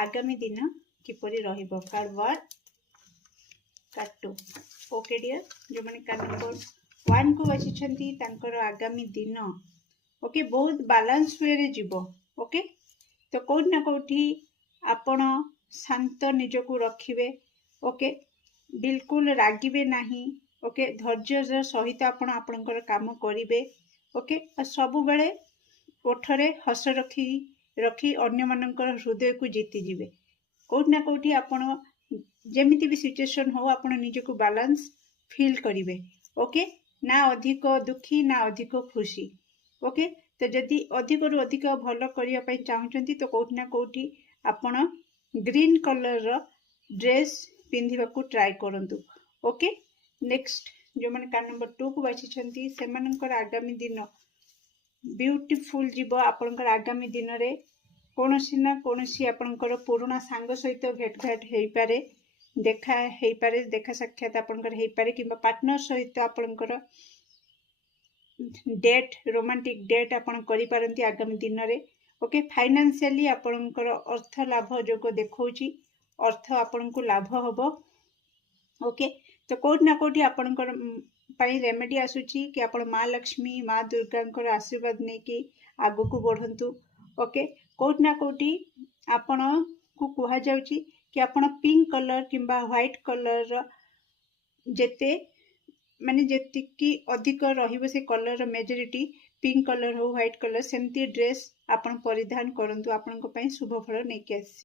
आगामी दिन किपरि रहिबो। कार्ड 1 कार्ड 2 ओके डियर जो मैंने कार्ड नंबर 1 को बाछिछंती तांकर आगामी दिन ओके बहुत बैलेंस वे रे जीवो। ओके तो कोठी ना कोठी आपण शांत निजको रखिबे। ओके बिल्कुल रागिबे नहीं। ओके धैर्य सहित आपण आपणकर काम करिवे। ओके सब बेले ओठरे हस रखी रखी अन्य मानकर हृदय को जीति जीवे। कोठी ना कोठी आपण जेमिति भी सिचुएशन हो आपण निजको बैलेंस फील करिवे। ओके ना अधिक दुखी ना अधिक खुशी। ओके तो जदि अधिक रु अधिक भल करिया पई चाहुचंती तो कोठी ना कोठी आपण ग्रीन कलर रो ड्रेस पिंधिबा को ट्राई करंतु। ओके नेक्स्ट जो माने कार्ड नंबर 2 को बाछिछंती सेमानकर आगामी दिन ब्यूटीफुल जीवो। आपणकर आगामी दिन रे कोनोसी ना कोनोसी आपणकर पुराना सांग सहित भेट घाट हेई पारे देखा हेई पारे देखा साक्षात आपणकर हेई पारे किंबा पार्टनर सहित आपणकर डेट रोमांटिक डेट आपण करि पारंती आगामी दिन रे। ओके फाइनेंशियली आपणकर अर्थ लाभ जोग देखौची अर्थ आपन को लाभ हबो। ओके तो कोठी ना कोठी आपणकर पाई रेमेडी आसुची कि आपण माँ लक्ष्मी माँ दुर्गांकर आशीर्वाद नै कि आगु को बढ़ंतु। ओके कोठी ना कोठी आपण को कुहा जाउची कि आपण पिंक कलर किंबा व्हाइट कलर जेते माने जेतिकी अधिक रहिबो से कलर मेजॉरिटी पिंक कलर हो व्हाइट कलर सेमती ड्रेस आपण परिधान करंतु आपन को पई शुभ फल नै कि आसी।